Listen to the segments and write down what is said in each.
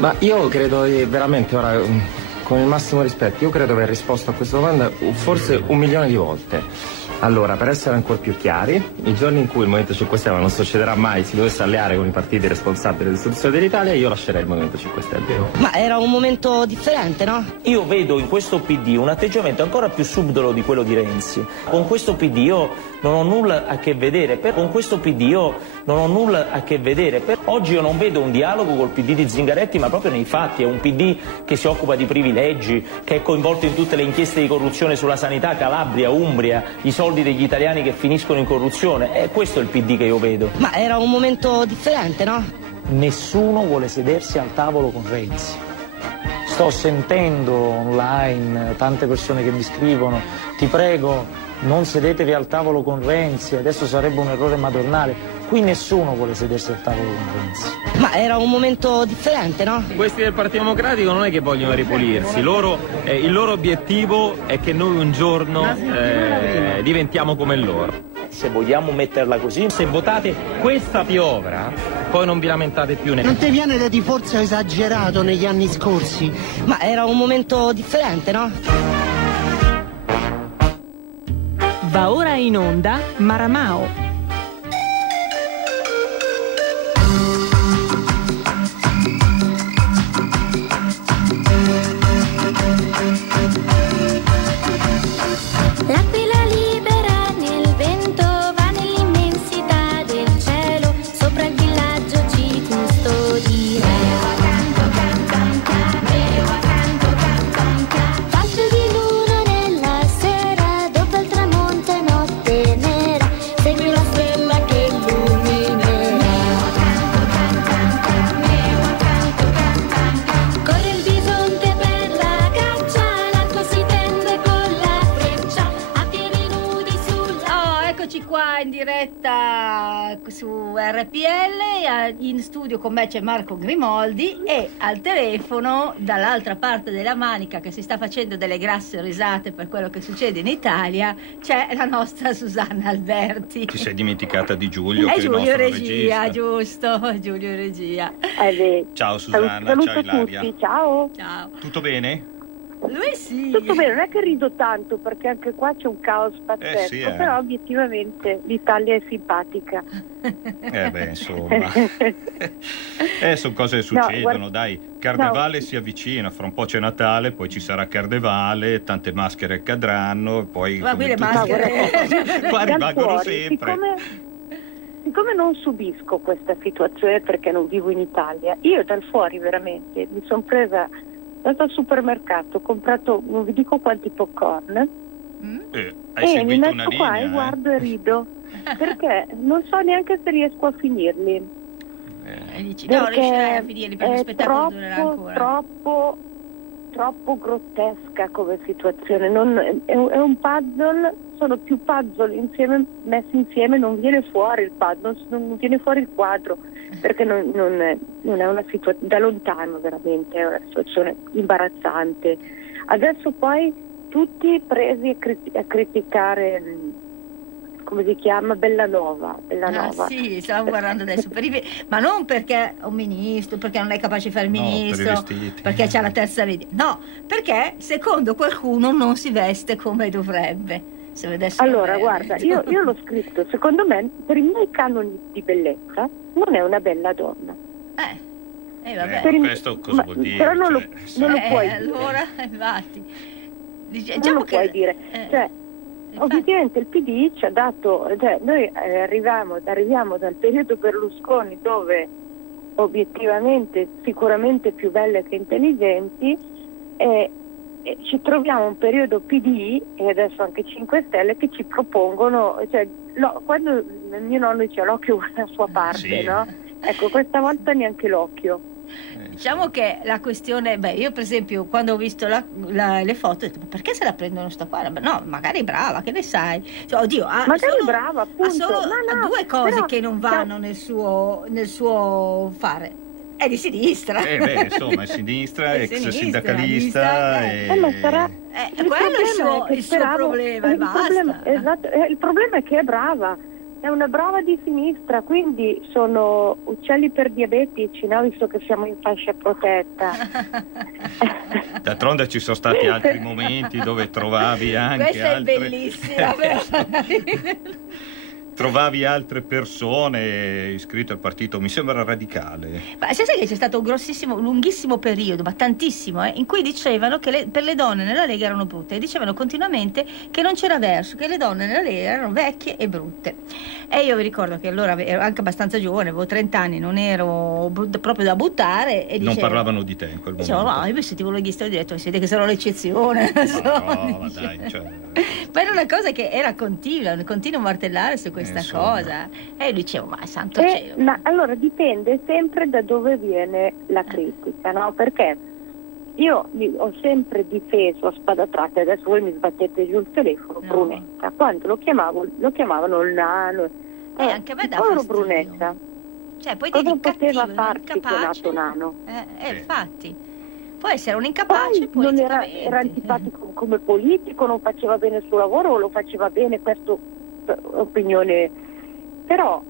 Ma io credo veramente, ora, con il massimo rispetto, io credo di aver risposto a questa domanda forse 1 milione di volte. Allora, per essere ancora più chiari, i giorni in cui il Movimento 5 Stelle non succederà mai, si dovesse alleare con i partiti responsabili dell'istituzione dell'Italia, io lascerei il Movimento 5 Stelle. Ma era un momento differente, no? Io vedo in questo PD un atteggiamento ancora più subdolo di quello di Renzi. Con questo PD io non ho nulla a che vedere. Con questo PD io non ho nulla a che vedere. Oggi io non vedo un dialogo col PD di Zingaretti, ma proprio nei fatti. È un PD che si occupa di privilegi, che è coinvolto in tutte le inchieste di corruzione sulla sanità, Calabria, Umbria, i soldi degli italiani che finiscono in corruzione. Questo è il PD che io vedo. Ma era un momento differente, no? Nessuno vuole sedersi al tavolo con Renzi. Sto sentendo online tante persone che mi scrivono: ti prego, non sedetevi al tavolo con Renzi, adesso sarebbe un errore madornale. Qui nessuno vuole sedersi al tavolo con Renzi. Ma era un momento differente, no? Questi del Partito Democratico non è che vogliono ripulirsi, il loro obiettivo è che noi un giorno diventiamo come loro. Se vogliamo metterla così, se votate questa piovra, poi non vi lamentate più. Non ti viene da di forza esagerato negli anni scorsi? Ma era un momento differente, no? Va ora in onda Maramao. In diretta su RPL, in studio con me c'è Marco Grimoldi e al telefono dall'altra parte della manica, che si sta facendo delle grasse risate per quello che succede in Italia, c'è la nostra Susanna Alberti. Ti sei dimenticata di Giulio, è che Giulio è il nostro Regia, regista. giusto, Giulio Regia. Ciao Susanna, ciao Ilaria. Tutti, ciao. Tutto bene? Lui sì. Tutto bene, non è che rido tanto perché anche qua c'è un caos pazzesco, sì, però obiettivamente l'Italia è simpatica. Insomma. Sono cose che succedono, dai. Carnevale si avvicina, fra un po' c'è Natale, poi ci sarà Carnevale, tante maschere cadranno, poi ma qui le tutti... maschere qua rimangono fuori, sempre. Siccome non subisco questa situazione perché non vivo in Italia, io dal fuori veramente mi sono presa, andato al supermercato, ho comprato non vi dico quanti popcorn hai e mi metto una qua linea, e guardo e rido perché non so neanche se riesco a finirli. Dici, no, riuscirai a finirli perché lo spettacolo durerà ancora. Troppo grottesca come situazione, è un puzzle, sono più puzzle messi insieme, non viene fuori il puzzle, non viene fuori il quadro, perché non è una situazione, da lontano veramente è una situazione imbarazzante. Adesso poi tutti presi a criticare, come si chiama, Bellanova. Sì, stavo guardando adesso ma non perché è un ministro, perché non è capace di fare il ministro, perché c'ha la terza vita, no, perché secondo qualcuno non si veste come dovrebbe. Allora guarda, io l'ho scritto, secondo me per i miei canoni di bellezza non è una bella donna. Vabbè. Questo cosa vuol dire? Però non lo puoi dire. Allora, infatti non lo puoi dire, ovviamente il PD ci ha dato, noi arriviamo dal periodo Berlusconi, dove obiettivamente sicuramente più belle che intelligenti, e ci troviamo un periodo PD e adesso anche 5 Stelle che ci propongono, quando mio nonno dice l'occhio guarda la sua parte, sì. No? Ecco, questa volta neanche l'occhio. Diciamo che la questione, io per esempio quando ho visto le foto ho detto, ma perché se la prendono sta qua? No, magari brava, che ne sai? Oddio, magari brava, appunto. Ha due cose però, che non vanno nel suo fare. È di sinistra. Insomma, è sinistra, ex sindacalista. Ma sarà... quello è il suo problema, e basta. Esatto, il problema è che è brava. è una brava di sinistra, quindi sono uccelli per diabetici, no? Visto che siamo in fascia protetta. D'altronde ci sono stati altri momenti dove trovavi anche Questa è bellissima. trovavi altre persone iscritte al partito, mi sembra radicale. Ma sai che c'è stato un grossissimo, lunghissimo periodo, ma tantissimo, in cui dicevano che per le donne nella Lega erano brutte, e dicevano continuamente che non c'era verso, che le donne nella Lega erano vecchie e brutte. E io vi ricordo che allora ero anche abbastanza giovane, avevo 30 anni, non ero proprio da buttare, e non parlavano di te in quel momento. Dicevo, no, io mi sentivo leghista e ho detto, siete che sono l'eccezione. Ma dai, cioè... Ma era una cosa che era continua, continuo a martellare su questa cosa, e io dicevo, ma santo cielo. Ma allora dipende sempre da dove viene la critica, no? Perché io ho sempre difeso a spada tratta, adesso voi mi sbattete giù il telefono, no. Brunetta, quando lo chiamavano il nano, anche a me dà povero fastidio. Brunetta, cioè poi cosa devi poteva cattivo, farci quel nato nano? Infatti può essere un incapace, poi non era antipatico come politico, non faceva bene il suo lavoro, o lo faceva bene, questa opinione, però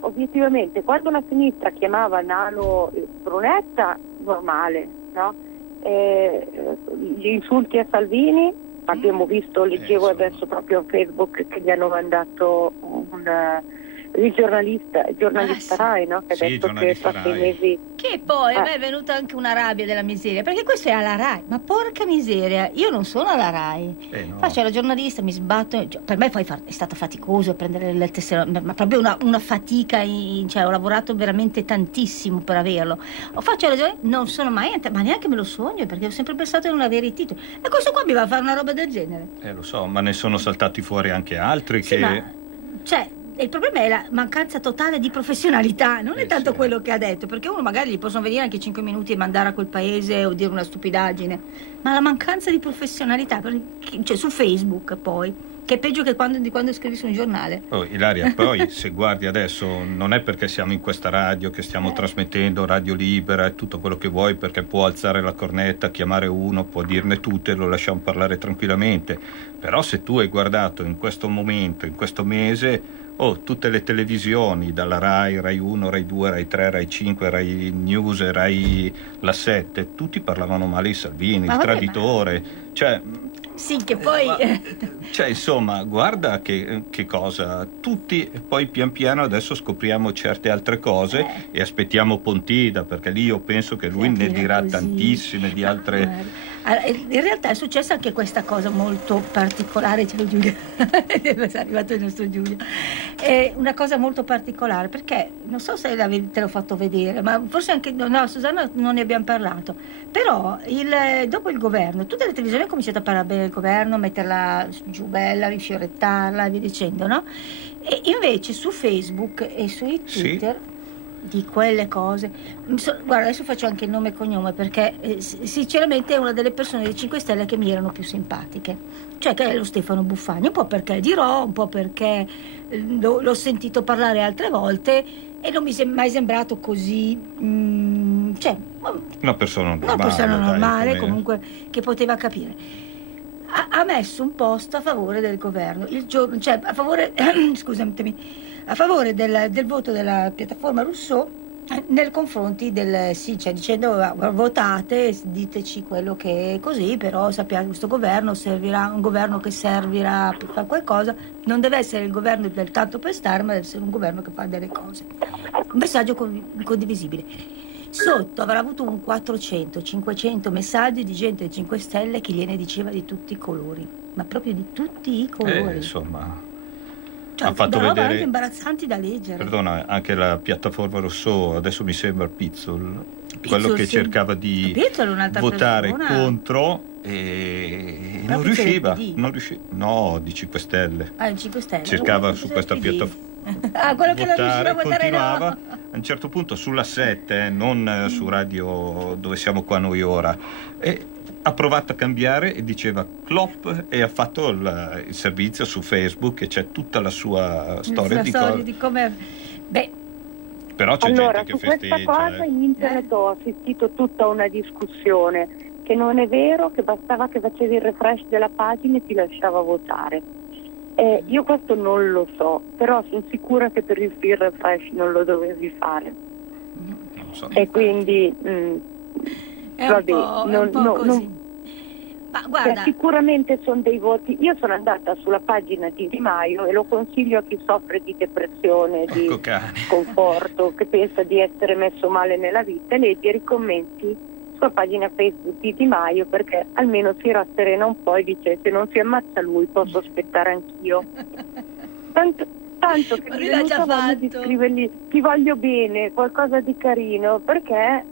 obiettivamente quando la sinistra chiamava nano Brunetta, normale, no? Gli insulti a Salvini, abbiamo visto, leggevo adesso proprio a Facebook che gli hanno mandato il giornalista Rai, no? Che ha detto che fra 6 mesi. Che poi a me è venuta anche una rabbia della miseria, perché questo è alla Rai, ma porca miseria, io non sono alla Rai, no. faccio la giornalista, mi sbatto, per me poi è stato faticoso prendere le tessere, ma proprio una fatica, cioè ho lavorato veramente tantissimo per averlo. Faccio la giornalista, non sono mai, ma neanche me lo sogno, perché ho sempre pensato di non avere i titoli, e questo qua mi va a fare una roba del genere. Lo so, ma ne sono saltati fuori anche altri sì, cioè il problema è la mancanza totale di professionalità, non è tanto quello che ha detto, perché uno magari gli possono venire anche 5 minuti e mandare a quel paese o dire una stupidaggine, ma la mancanza di professionalità, cioè su Facebook poi, che è peggio che di quando scrivi su un giornale. Ilaria, poi se guardi adesso non è perché siamo in questa radio che stiamo trasmettendo Radio Libera e tutto quello che vuoi, perché può alzare la cornetta, chiamare uno, può dirne tutte, lo lasciamo parlare tranquillamente, però se tu hai guardato in questo momento, in questo mese, tutte le televisioni, dalla Rai, Rai 1, Rai 2, Rai 3, Rai 5, Rai News, Rai La 7, tutti parlavano male di Salvini, il traditore, cioè... Sì, che poi... cioè, insomma, guarda che cosa, tutti, poi pian piano adesso scopriamo certe altre cose e aspettiamo Pontida, perché lì io penso che lui ne dirà così tantissime di altre... In realtà è successa anche questa cosa molto particolare, ciao Giulia, è arrivato il nostro Giulio, è una cosa molto particolare, perché non so se te l'ho fatto vedere, ma forse anche, no, Susanna non ne abbiamo parlato, però dopo il governo, tutte le televisioni hanno cominciato a parlare bene del governo, metterla giù bella, rifiorettarla e via dicendo, no? E invece su Facebook e su Twitter... Sì. Di quelle cose, guarda, adesso faccio anche il nome e cognome, perché sinceramente è una delle persone dei 5 Stelle che mi erano più simpatiche, cioè che è lo Stefano Buffagni, un po' perché dirò, un po' perché l'ho sentito parlare altre volte e non mi è mai sembrato così, cioè una persona normale, comunque che poteva capire. Ha messo un post a favore del governo, cioè a favore scusatemi, a favore del voto della piattaforma Rousseau nei confronti cioè dicendo votate, diteci quello che è così, però sappiate questo governo servirà, un governo che servirà per fare qualcosa, non deve essere il governo del tanto per stare, ma deve essere un governo che fa delle cose. Un messaggio condivisibile. Sotto avrà avuto un 400-500 messaggi di gente dei 5 Stelle che gliene diceva di tutti i colori, ma proprio di tutti i colori. Insomma, cioè, ha fatto vedere anche imbarazzanti da leggere. Perdona, anche la piattaforma Rousseau, adesso mi sembra Pizzol, quello che cercava di votare contro e non riusciva. No, di 5 Stelle. Di 5 Stelle. Cercava su questa piattaforma. Quello che non riusciva a votare, continuava no. A un certo punto sulla 7, non su radio dove siamo qua noi ora, e ha provato a cambiare e diceva Klopp, e ha fatto il servizio su Facebook e c'è tutta la sua storia di come... Beh, però c'è gente che festeggia. Su questa cosa in internet ho assistito tutta una discussione, che non è vero, che bastava che facevi il refresh della pagina e ti lasciava votare. Io questo non lo so, però sono sicura che per il free refresh non lo dovevi fare. Non lo so. E quindi È vabbè, un po' così. Ma guarda, sicuramente sono dei voti. Io sono andata sulla pagina di Di Maio e lo consiglio a chi soffre di depressione, di sconforto, che pensa di essere messo male nella vita, e leggere i commenti sulla pagina Facebook di Di Maio, perché almeno si rasserena un po' e dice: se non si ammazza lui posso aspettare anch'io. Tanto che Ma mi lui è l'ha venuta già voglia di fatto. scrivergli: ti voglio bene, qualcosa di carino, perché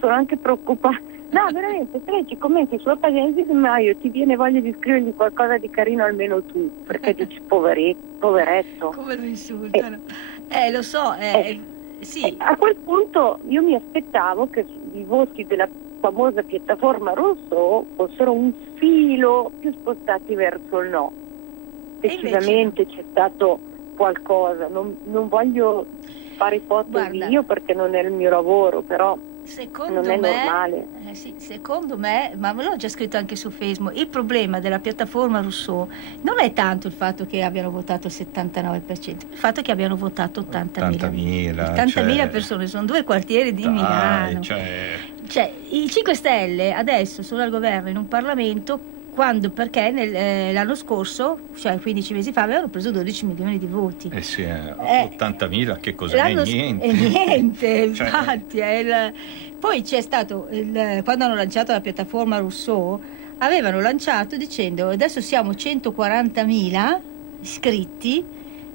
sono anche preoccupata. No, veramente, se leggi i commenti sulla pagina di Di Maio ti viene voglia di scrivergli qualcosa di carino almeno tu, perché dici poveretto. come lo insultano. Lo so, sì. A quel punto io mi aspettavo che i voti della famosa piattaforma Rousseau fossero un filo più spostati verso il no. Decisamente c'è stato qualcosa, non voglio fare ipotesi. Guarda, io perché non è il mio lavoro, però non è normale. Sì, secondo me, ma l'ho già scritto anche su Facebook, il problema della piattaforma Rousseau non è tanto il fatto che abbiano votato il 79%, il fatto che abbiano votato 80.000 persone, sono 2 quartieri di Milano. Cioè, i 5 Stelle adesso sono al governo in un Parlamento perché l'anno scorso, cioè 15 mesi fa, avevano preso 12 milioni di voti. 80.000, che cos'è? Niente. Niente, infatti. Poi c'è stato, quando hanno lanciato la piattaforma Rousseau, avevano lanciato dicendo: adesso siamo 140.000 iscritti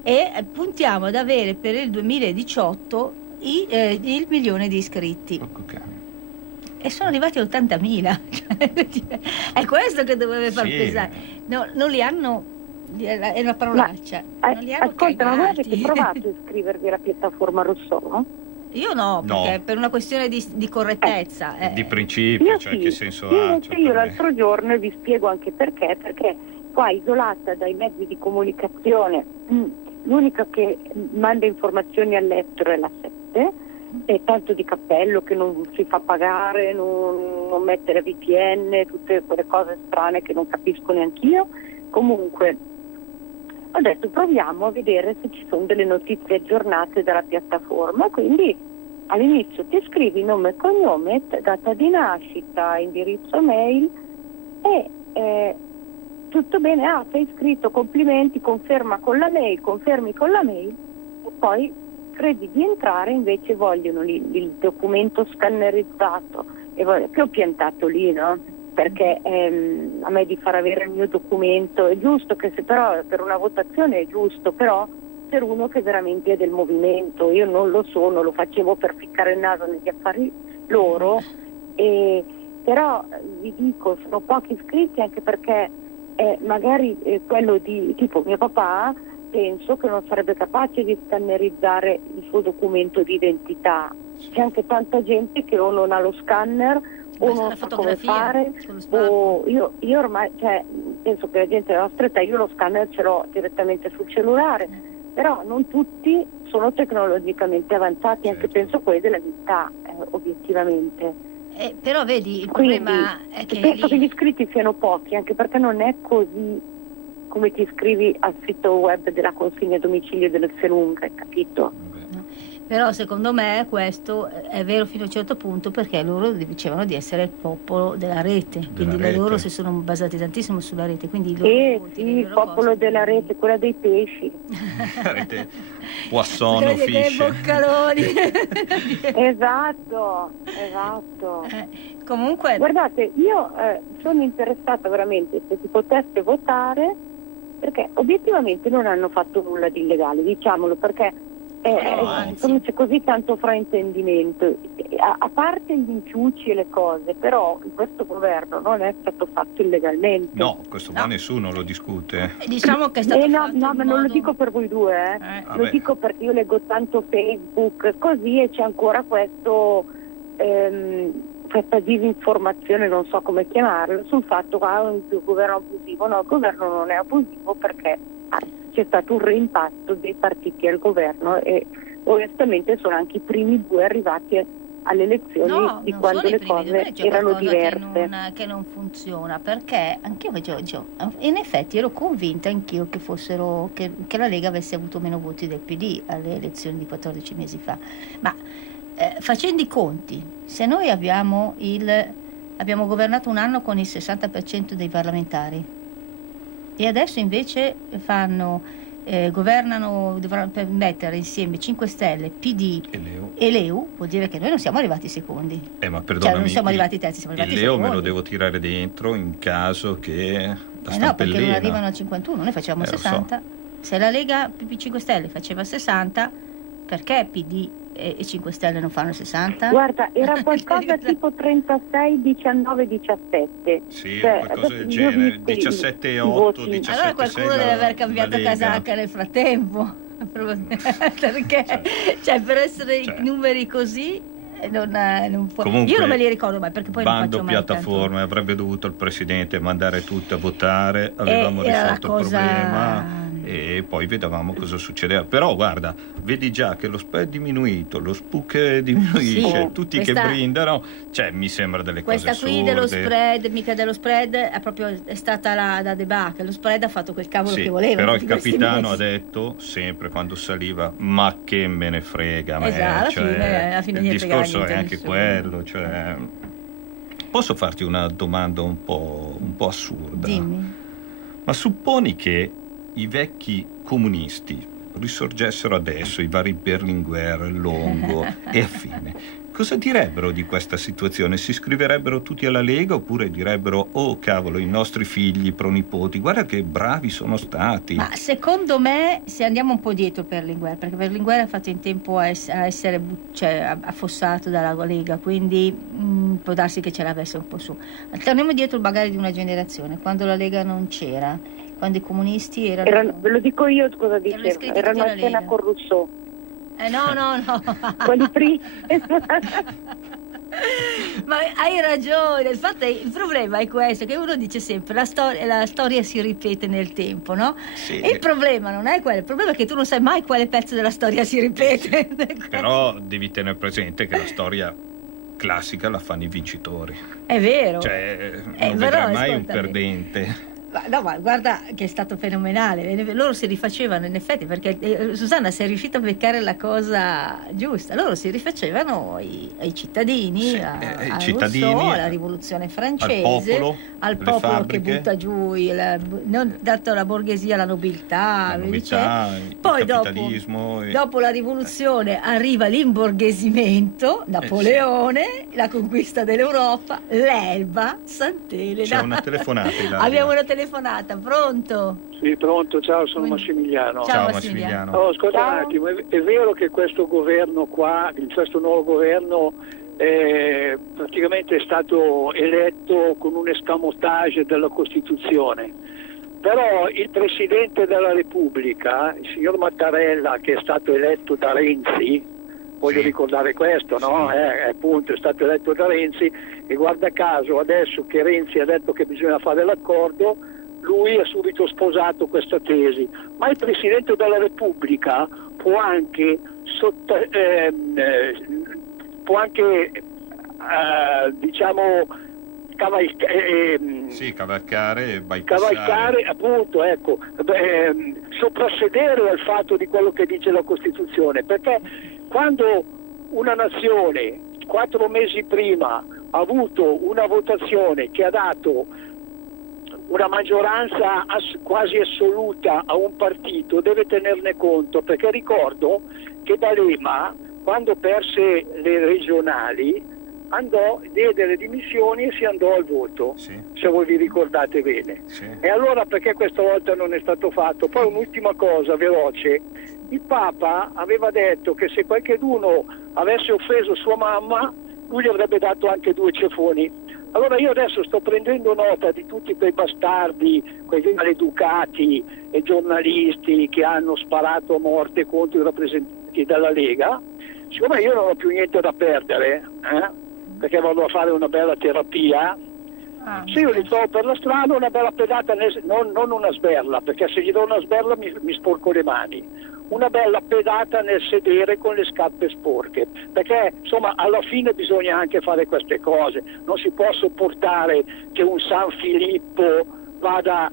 e puntiamo ad avere per il 2018 il milione di iscritti. E sono arrivati a 80.000. È questo che doveva far pesare. No, non li hanno, è una parolaccia. Non li hanno ascolta, ma voi cagati. avete provato a iscrivervi alla piattaforma Rousseau? Io no, perché per una questione di correttezza. Di principio, cioè che senso ha? Io l'altro giorno, e vi spiego anche perché qua isolata dai mezzi di comunicazione, l'unica che manda informazioni all'estero è la 7, e tanto di cappello che non si fa pagare, non mettere VPN, tutte quelle cose strane che non capisco neanch'io. Comunque ho detto: proviamo a vedere se ci sono delle notizie aggiornate dalla piattaforma, quindi all'inizio ti scrivi nome e cognome, data di nascita, indirizzo mail e tutto bene, sei iscritto, complimenti, confermi con la mail, e poi credi di entrare, invece vogliono il documento scannerizzato, che ho piantato lì, no? Perché a me di far avere il mio documento è giusto, che se però per una votazione è giusto, però per uno che veramente è del movimento, io non lo sono, lo facevo per ficcare il naso negli affari loro, però vi dico, sono pochi iscritti, anche perché magari quello di tipo mio papà, penso che non sarebbe capace di scannerizzare il suo documento di identità. C'è anche tanta gente che o non ha lo scanner o non sa come fare, o io ormai, cioè, penso che la gente della nostra età, io lo scanner ce l'ho direttamente sul cellulare, però non tutti sono tecnologicamente avanzati, anche penso quelli della mia età, obiettivamente. Però vedi, il problema è che penso che gli iscritti siano pochi, anche perché non è così come ti iscrivi al sito web della consegna a domicilio delle Selunghe, capito? Però secondo me questo è vero fino a un certo punto, perché loro dicevano di essere il popolo della rete, quindi loro si sono basati tantissimo sulla rete, quindi il popolo della rete, quella dei pesci. La rete Poisson Fish. Boccaloni. Esatto. Comunque guardate, io sono interessata veramente se si potesse votare, perché obiettivamente non hanno fatto nulla di illegale, diciamolo, perché c'è così tanto fraintendimento, a parte gli inciuci e le cose, però questo governo non è stato fatto illegalmente. No, questo qua nessuno lo discute. Diciamo che è stato fatto ma non lo dico per voi due, lo dico perché io leggo tanto Facebook così, e c'è ancora questa disinformazione, non so come chiamarlo, sul fatto che il governo è abusivo. No, il governo non è abusivo, perché c'è stato un reimpasto dei partiti al governo, e onestamente sono anche i primi 2 arrivati alle elezioni di quando le cose erano diverse. Che non funziona, perché anch'io in effetti ero convinta anch'io che la Lega avesse avuto meno voti del PD alle elezioni di 14 mesi fa, ma facendo i conti, se noi abbiamo governato un anno con il 60% dei parlamentari e adesso invece governano per mettere insieme 5 Stelle, PD e Leu, vuol dire che noi non siamo arrivati secondi. Ma perdonami, non siamo arrivati terzi, siamo arrivati secondi. Me lo devo tirare dentro in caso che la stampellina... No, perché non arrivano a 51, noi facciamo 60. Se la Lega PP 5 Stelle faceva 60, perché PD e 5 Stelle non fanno 60? Guarda, era qualcosa tipo 36, 19, 17. Sì, qualcosa del genere, 17 e 8, 17 allora qualcuno deve aver cambiato casacca nel frattempo. Perché per essere numeri così non può. Comunque, io non me li ricordo mai, perché poi non faccio mai piattaforme tanto. Avrebbe dovuto il presidente mandare tutti a votare, avevamo risolto il problema e poi vedevamo cosa succedeva. Però guarda, vedi già che lo spread è diminuito, lo SPUC diminuisce, tutti che brindano, mi sembra delle cose assurde. Questa qui dello spread, mica dello spread, è stata la debacle. Lo spread ha fatto quel cavolo che voleva. Però il capitano ha detto sempre quando saliva: ma che me ne frega a me. Alla fine il discorso è anche quello, Posso farti una domanda un po' assurda? Dimmi. Ma supponi che i vecchi comunisti risorgessero adesso, i vari Berlinguer, Longo e affine, cosa direbbero di questa situazione? Si iscriverebbero tutti alla Lega oppure direbbero: oh cavolo, i nostri figli, pronipoti, guarda che bravi sono stati? Ma secondo me, se andiamo un po' dietro Berlinguer, perché Berlinguer ha fatto in tempo a essere affossato dalla Lega, quindi può darsi che ce l'avesse un po' su. Torniamo dietro magari di una generazione, quando la Lega non c'era, quando i comunisti erano ve lo dico io cosa dicevano, erano a cena con Rousseau. No. Quelli primi. Ma hai ragione, il problema è questo, che uno dice sempre la storia si ripete nel tempo, no? Sì. E il problema non è quello, il problema è che tu non sai mai quale pezzo della storia si ripete. Però devi tenere presente che la storia classica la fanno i vincitori. È vero. Non vedrai mai un perdente. No, ma guarda che è stato fenomenale, loro si rifacevano in effetti, perché Susanna si è riuscita a beccare la cosa giusta, loro si rifacevano ai cittadini, Rousseau, alla rivoluzione francese, al popolo che butta giù non dato la borghesia, la nobiltà, poi dopo la rivoluzione arriva l'imborghesimento, Napoleone, la conquista dell'Europa, l'Elba, Sant'Elena. C'è una telefonata, abbiamo una telefonata, pronto? Sì, pronto, ciao, sono Massimiliano. Ciao Massimiliano. Ascolta un attimo, è vero che questo governo qua, questo nuovo governo praticamente è stato eletto con un escamotage della Costituzione, però il Presidente della Repubblica, il signor Mattarella, che è stato eletto da Renzi, voglio ricordare questo, no? Appunto è stato eletto da Renzi, e guarda caso adesso che Renzi ha detto che bisogna fare l'accordo, lui ha subito sposato questa tesi, ma il Presidente della Repubblica può anche cavalcare, appunto, soprassedere al fatto di quello che dice la Costituzione, perché quando una nazione 4 mesi prima ha avuto una votazione che ha dato una maggioranza quasi assoluta a un partito, deve tenerne conto, perché ricordo che D'Alema, quando perse le regionali, diede le dimissioni e si andò al voto, se voi vi ricordate bene. E allora perché questa volta non è stato fatto? Poi un'ultima cosa veloce: il Papa aveva detto che se qualcheduno avesse offeso sua mamma, lui gli avrebbe dato anche 2 ceffoni. Allora io adesso sto prendendo nota di tutti quei bastardi, quei maleducati e giornalisti che hanno sparato a morte contro i rappresentanti della Lega. Siccome io non ho più niente da perdere, perché vado a fare una bella terapia, se io li trovo per la strada, una bella pedata, non una sberla, perché se gli do una sberla mi sporco le mani, una bella pedata nel sedere con le scarpe sporche, perché insomma alla fine bisogna anche fare queste cose, non si può sopportare che un San Filippo vada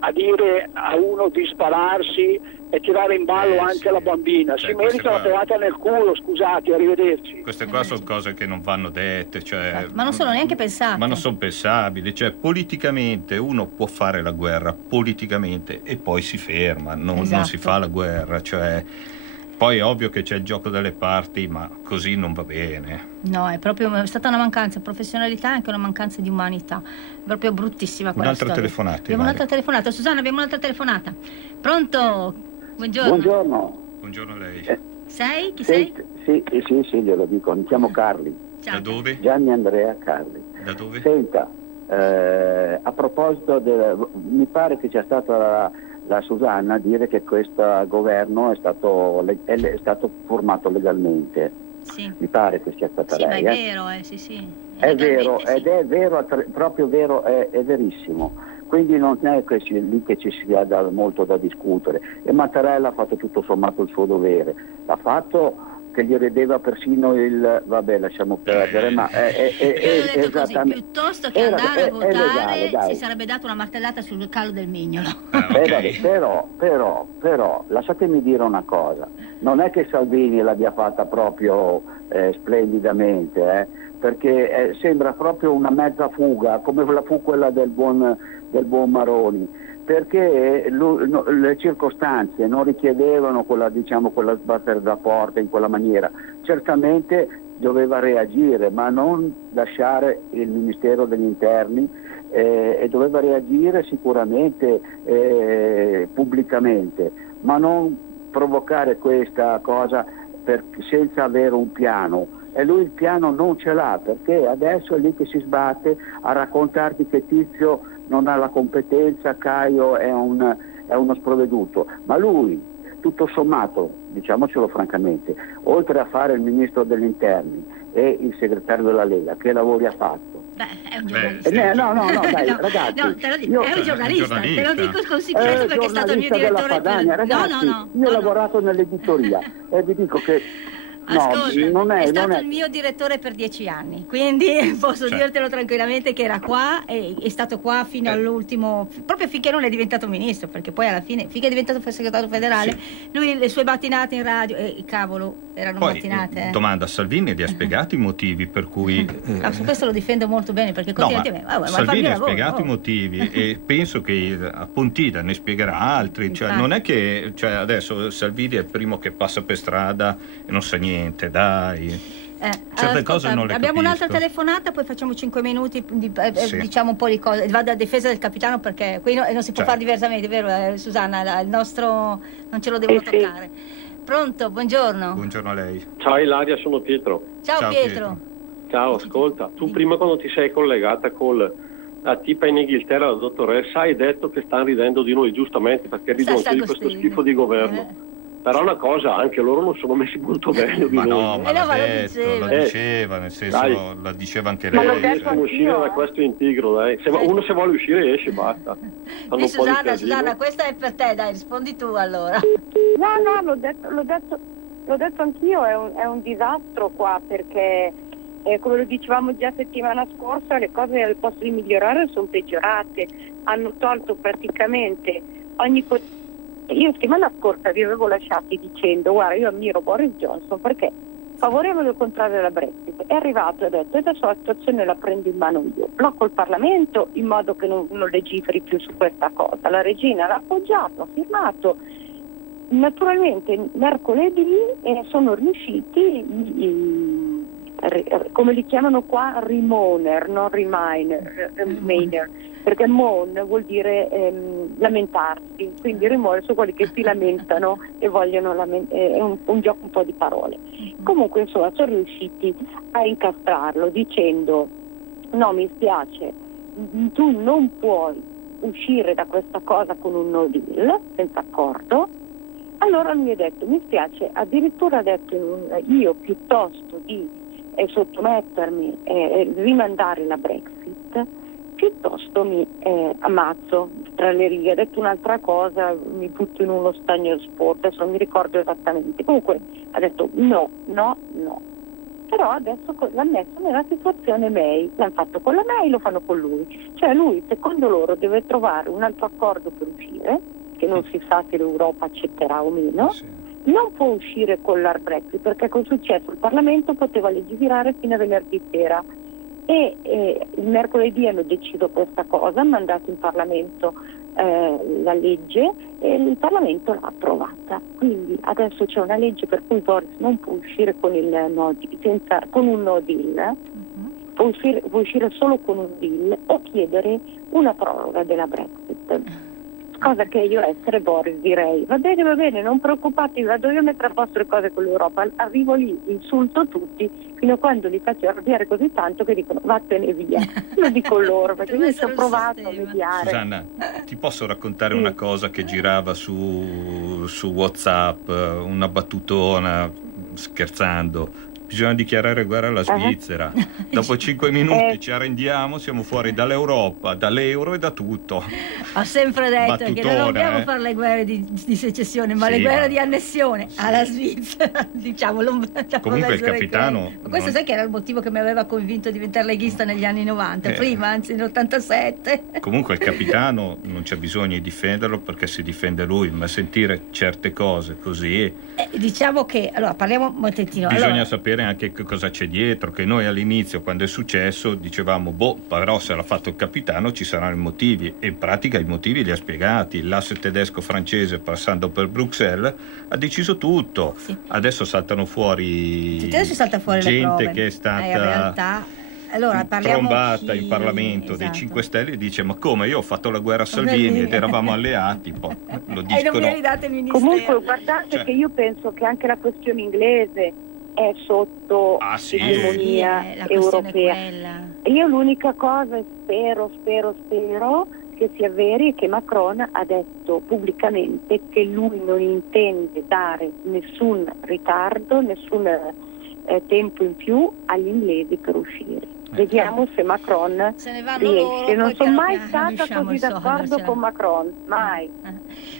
a dire a uno di spararsi e tirare in ballo anche la bambina, si merita la pedata nel culo, scusate, arrivederci. Queste qua sono cose che non vanno dette, cioè, ma non sono neanche pensate. Ma non sono pensabili, cioè politicamente uno può fare la guerra politicamente e poi si ferma, non si fa la guerra, cioè poi è ovvio che c'è il gioco delle parti, ma così non va bene. No, è stata una mancanza di professionalità e anche una mancanza di umanità, è proprio bruttissima quella un'altra storia. telefonata. Abbiamo un'altra telefonata, Susanna, abbiamo un'altra telefonata. Pronto? Buongiorno. Buongiorno a lei. Sei? Chi sei? Sì, glielo dico, mi chiamo Carli. Ciao. Da dove? Gianni Andrea Carli. Da dove? Senta, a proposito, mi pare che sia stata la Susanna a dire che questo governo è stato formato legalmente. Sì. Mi pare che sia stata lei. Ma è vero, sì. È vero, ed è vero, proprio vero, è verissimo. Quindi non è lì che ci sia molto da discutere. E Mattarella ha fatto tutto sommato il suo dovere. L'ha fatto che gli redeva persino vabbè, lasciamo perdere, ma io ho detto così, piuttosto che andare a votare legale, si sarebbe dato una martellata sul calo del mignolo. Però lasciatemi dire una cosa, non è che Salvini l'abbia fatta proprio splendidamente, perché sembra proprio una mezza fuga, come la fu quella del buon Maroni, perché le circostanze non richiedevano quella sbattere da porta in quella maniera. Certamente doveva reagire, ma non lasciare il Ministero degli Interni, e doveva reagire sicuramente pubblicamente, ma non provocare questa cosa senza avere un piano. E lui il piano non ce l'ha, perché adesso è lì che si sbatte a raccontarti che Tizio non ha la competenza, Caio è uno sprovveduto, ma lui tutto sommato, diciamocelo francamente, oltre a fare il ministro degli interni e il segretario della Lega, che lavori ha fatto? È un giornalista. Dai, ragazzi. No, te lo dico, è un giornalista, te lo dico con sicurezza perché è stato il mio direttore. Ragazzi, io ho lavorato nell'editoria e vi dico che ascolta, non è stato il mio direttore per 10 anni, quindi posso dirtelo tranquillamente che era qua e è stato qua fino all'ultimo, proprio finché non è diventato ministro, perché poi alla fine, finché è diventato segretario federale, lui le sue mattinate in radio, cavolo, erano poi, mattinate. Domanda, Salvini gli ha spiegato i motivi per cui... su questo lo difendo molto bene, perché continuamente... Salvini ha spiegato i motivi e penso che a Pontida ne spiegherà altri, cioè non è che adesso Salvini è il primo che passa per strada e non sa niente, dai. Certe cose non le abbiamo capisco. Un'altra telefonata, poi facciamo 5 minuti diciamo un po' di cose. Vado a difesa del capitano, perché qui non si può fare diversamente, vero Susanna? Il nostro non ce lo devono toccare. Pronto, buongiorno. Buongiorno a lei. Ciao Ilaria, sono Pietro. Ciao Pietro. Ciao, ascolta, tu prima quando ti sei collegata con la tipa in Inghilterra, la dottoressa, hai detto che stanno ridendo di noi, giustamente, perché ridono di questo schifo di governo. Però una cosa, anche loro non sono messi molto bene di noi. No, ma la diceva, nel senso, la diceva anche lei. Devono uscire da questo intigro, dai. Uno se vuole uscire esce, basta. Susanna, questa è per te, dai, rispondi tu allora. No, l'ho detto anch'io, è un disastro qua, perché come lo dicevamo già settimana scorsa, le cose al posto di migliorare sono peggiorate. Hanno tolto praticamente ogni io settimana scorsa vi avevo lasciati dicendo: guarda, io ammiro Boris Johnson perché favorevole o contrario alla Brexit, è arrivato e ha detto: adesso la situazione la prendo in mano io, blocco il Parlamento in modo che non legiferi più su questa cosa. La regina l'ha appoggiato, ha firmato. Naturalmente mercoledì sono riusciti come li chiamano qua, Remainer, non Remainer, perché Mon vuol dire lamentarsi, quindi Remainer sono quelli che si lamentano e vogliono è un gioco un po' di parole. Comunque insomma sono riusciti a incastrarlo dicendo: no, mi spiace, tu non puoi uscire da questa cosa con un no deal, senza accordo. Allora mi ha detto: mi spiace, addirittura ha detto io piuttosto di sottomettermi e rimandare la Brexit, piuttosto mi ammazzo tra le righe. Ha detto un'altra cosa, mi butto in uno stagno sporco, adesso non mi ricordo esattamente. Comunque ha detto no. Però adesso l'hanno messo nella situazione May, l'hanno fatto con la May, lo fanno con lui. Cioè lui, secondo loro, deve trovare un altro accordo per uscire, che non si sa se l'Europa accetterà o meno. Sì. Non può uscire con l'hard Brexit, perché col successo il Parlamento poteva legiferare fino a venerdì sera. E il mercoledì hanno deciso questa cosa, hanno mandato in Parlamento la legge e il Parlamento l'ha approvata. Quindi adesso c'è una legge per cui Boris non può uscire con con un no deal, può uscire solo con un deal o chiedere una proroga della Brexit. Cosa che io, essere Boris, direi va bene, non preoccupatevi, vado io a mettere a posto le cose con l'Europa, arrivo lì, insulto tutti fino a quando li faccio arrabbiare così tanto che dicono vattene via. Lo dico loro perché io ci ho provato a mediare. Susanna, ti posso raccontare una cosa che girava su WhatsApp, una battutona, scherzando. Bisogna dichiarare guerra alla Svizzera. Dopo 5 minuti ci arrendiamo, siamo fuori dall'Europa, dall'euro e da tutto. Ho sempre detto che non dobbiamo fare le guerre di secessione, ma le guerre di annessione alla Svizzera, diciamolo. Comunque il capitano... Ma questo sai che era il motivo che mi aveva convinto a diventare leghista negli anni 90, prima, anzi nell'87. Comunque il capitano non c'è bisogno di difenderlo perché si difende lui, ma sentire certe cose così... diciamo che, allora parliamo un momentino. Bisogna sapere anche che cosa c'è dietro, che noi all'inizio, quando è successo, dicevamo però se l'ha fatto il capitano ci saranno i motivi, e in pratica i motivi li ha spiegati. L'asse tedesco-francese, passando per Bruxelles, ha deciso tutto. Sì. Adesso saltano fuori gente che è stata in realtà trombata in Parlamento dei 5 Stelle e dice ma come, io ho fatto la guerra a Salvini ed eravamo alleati, poi lo dicono. Comunque guardate che io penso che anche la questione inglese è sotto l'egemonia europea. E io l'unica cosa spero che si avveri è che Macron ha detto pubblicamente che lui non intende dare nessun ritardo, nessun tempo in più agli inglesi per uscire. Vediamo se Macron riesce. Non sono mai stata così d'accordo con Macron, mai.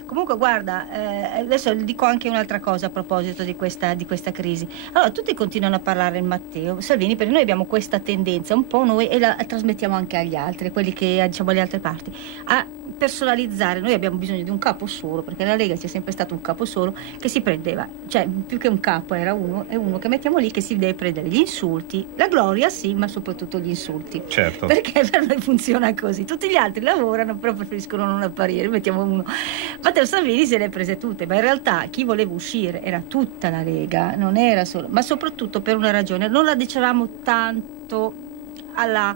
Comunque guarda, adesso dico anche un'altra cosa a proposito di questa crisi. Allora tutti continuano a parlare di Matteo Salvini, perché noi abbiamo questa tendenza un po' noi, e la trasmettiamo anche agli altri, quelli che diciamo alle altre parti, a personalizzare. Noi abbiamo bisogno di un capo solo, perché nella Lega c'è sempre stato un capo solo che si prendeva, cioè più che un capo era uno che mettiamo lì, che si deve prendere gli insulti, la gloria sì, ma soprattutto gli insulti. Certo. Perché per noi funziona così. Tutti gli altri lavorano, però preferiscono non apparire, mettiamo uno. Matteo Salvini se le ha prese tutte, ma in realtà chi voleva uscire era tutta la Lega, non era solo, ma soprattutto per una ragione, non la dicevamo tanto la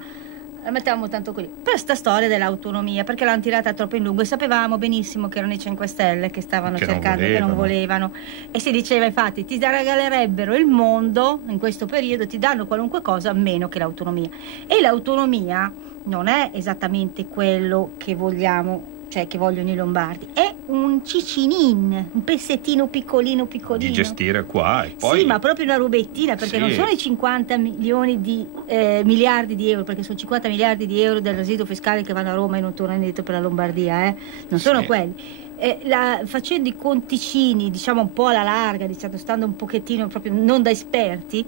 mettevamo tanto così, per sta storia dell'autonomia, perché l'hanno tirata troppo in lungo e sapevamo benissimo che erano i 5 Stelle che stavano cercando, che non volevano, e si diceva infatti ti regalerebbero il mondo in questo periodo, ti danno qualunque cosa meno che l'autonomia, e l'autonomia non è esattamente quello che vogliamo, cioè che vogliono i lombardi, è un cicinin, un pezzettino piccolino di gestire qua e poi... Sì, ma proprio una rubettina, perché non sono i 50 milioni di miliardi di euro, perché sono 50 miliardi di euro del residuo fiscale che vanno a Roma e non tornano indietro per la Lombardia, non sono quelli. Facendo i conticini, diciamo un po' alla larga, diciamo, stando un pochettino proprio non da esperti,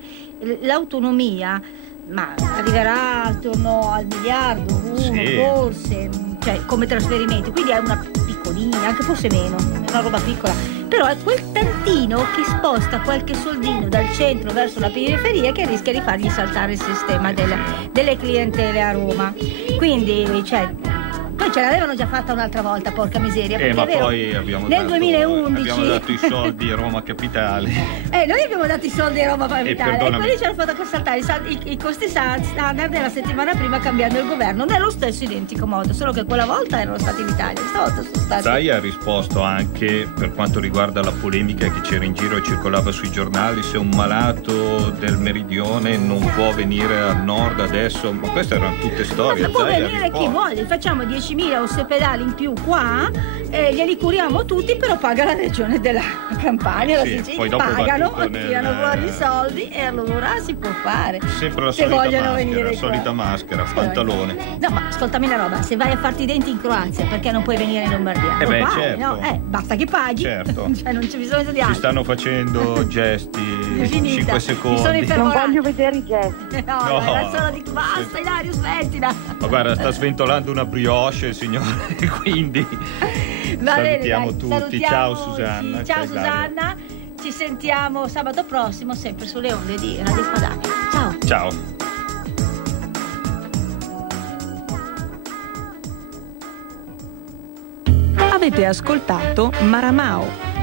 l'autonomia ma arriverà attorno al miliardo, forse, cioè come trasferimenti, quindi è una piccolina, anche forse meno, è una roba piccola, però è quel tantino che sposta qualche soldino dal centro verso la periferia che rischia di fargli saltare il sistema delle clientele a Roma. Quindi poi ce l'avevano già fatta un'altra volta, porca miseria, ma poi abbiamo nel 2011 abbiamo dato i soldi a Roma Capitale. Noi abbiamo dato i soldi a Roma Capitale e quelli ci hanno fatto saltare i costi standard della settimana prima, cambiando il governo nello stesso identico modo, solo che quella volta erano stati in Italia, stavolta sono stati. Zai ha risposto anche per quanto riguarda la polemica che c'era in giro e circolava sui giornali, se un malato del meridione non può venire al nord adesso, ma queste erano tutte storie. Ma può venire chi vuole, facciamo 10 10.000 ospedali in più qua, glieli curiamo tutti, però paga la regione della Campania, la Sicilia, pagano, tirano fuori i soldi e allora si può fare. Sempre la se solita vogliono maschera, venire la solita maschera, pantalone. No, ma ascoltami una roba, se vai a farti i denti in Croazia, perché non puoi venire in Lombardia? Certo. No? Basta che paghi. Certo. Cioè, non c'è bisogno di altro. Ci stanno facendo gesti, 5 secondi. Non voglio vedere i gesti. No, era solo di basta, Ilario, smettila. Ma guarda, sta sventolando una brioche, signore, quindi salutiamo tutti. Ciao Susanna. Sì, ciao Susanna, ci sentiamo sabato prossimo sempre sulle onde di Radio Padania. Ciao. Ciao. Avete ascoltato Maramao.